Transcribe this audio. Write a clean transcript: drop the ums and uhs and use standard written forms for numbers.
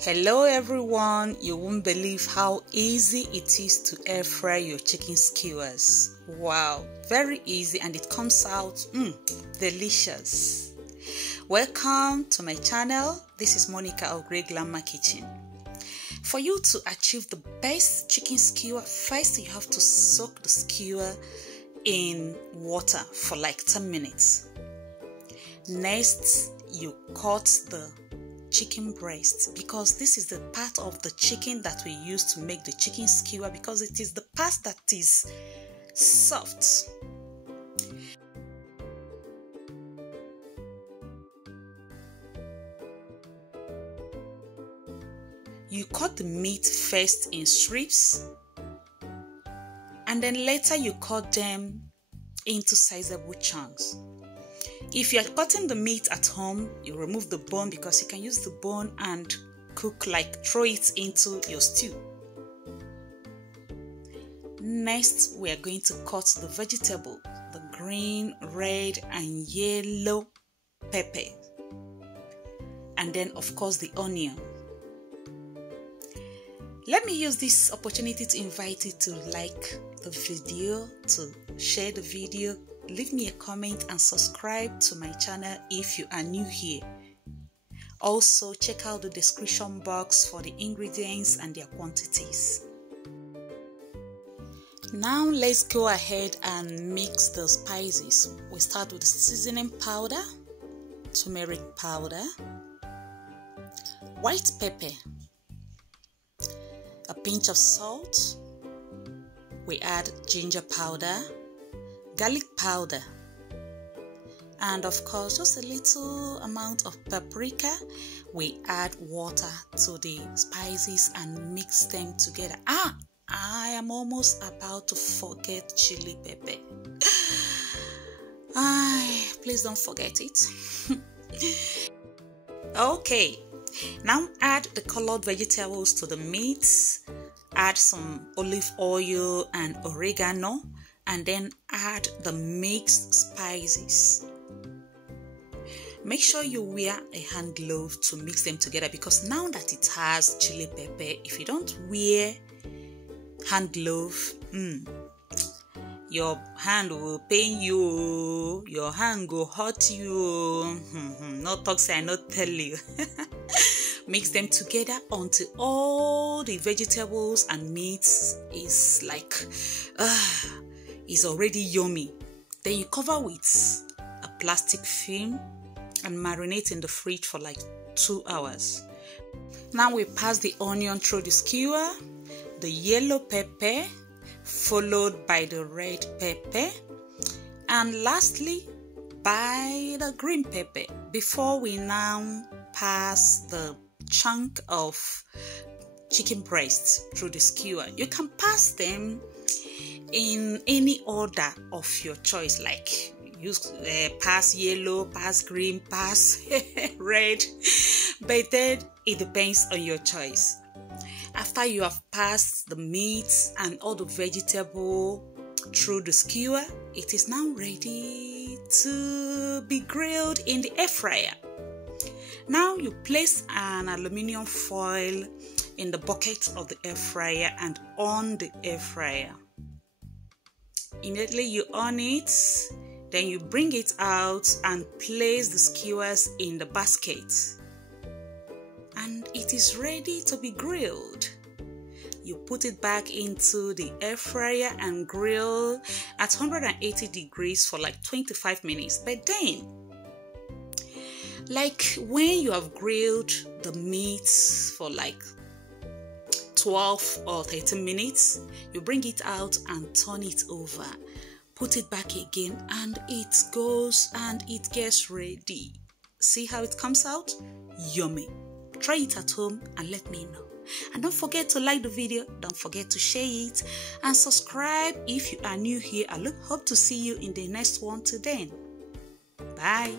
Hello everyone, you won't believe how easy it is to air fry your chicken skewers. Wow, very easy, and it comes out delicious. Welcome to my channel. This is Monica of Greyglamma Kitchen. For you to achieve the best chicken skewer, first you have to soak the skewer in water for like 10 minutes. Next, you cut the chicken breast, because this is the part of the chicken that we use to make the chicken skewer, because it is the part that is soft. You cut the meat first in strips, and then later you cut them into sizable chunks. If you are cutting the meat at home, you remove the bone, because you can use the bone and cook, like throw it into your stew. Next, we are going to cut the vegetable, the green, red, and yellow pepper, and then of course the onion. Let me use this opportunity to invite you to like the video, to share the video, leave me a comment, and subscribe to my channel if you are new here. Also, check out the description box for the ingredients and their quantities. Now let's go ahead and mix the spices. We start with the seasoning powder, turmeric powder, white pepper, a pinch of salt. We add ginger powder, garlic powder, and of course just a little amount of paprika. We add water to the spices and mix them together. I am almost about to forget chili pepper. Please don't forget it. Okay, now add the colored vegetables to the meats. Add some olive oil and oregano, and then add the mixed spices. Make sure you wear a hand glove to mix them together, because now that it has chili pepper, if you don't wear hand glove, your hand will pain you, your hand will hurt you. No talk say I not tell you. Mix them together until all the vegetables and meats is like is already yummy. Then you cover with a plastic film and marinate in the fridge for like 2 hours. Now we pass the onion through the skewer, the yellow pepper followed by the red pepper, and lastly by the green pepper, before we now pass the chunk of chicken breast through the skewer. You can pass them in any order of your choice, like use pass yellow, pass green, pass red, but then it depends on your choice. After you have passed the meat and all the vegetable through the skewer, it is now ready to be grilled in the air fryer. Now you place an aluminium foil in the bucket of the air fryer and on the air fryer. Immediately you on it, then you bring it out and place the skewers in the basket, and it is ready to be grilled. You put it back into the air fryer and grill at 180 degrees for like 25 minutes. But then, like when you have grilled the meat for like 12 or 13 minutes, you bring it out and turn it over, put it back again, and it goes and it gets ready. See how it comes out? Yummy. Try it at home and let me know. And don't forget to like the video, don't forget to share it, and subscribe if you are new here. I hope to see you in the next one. Till then, bye.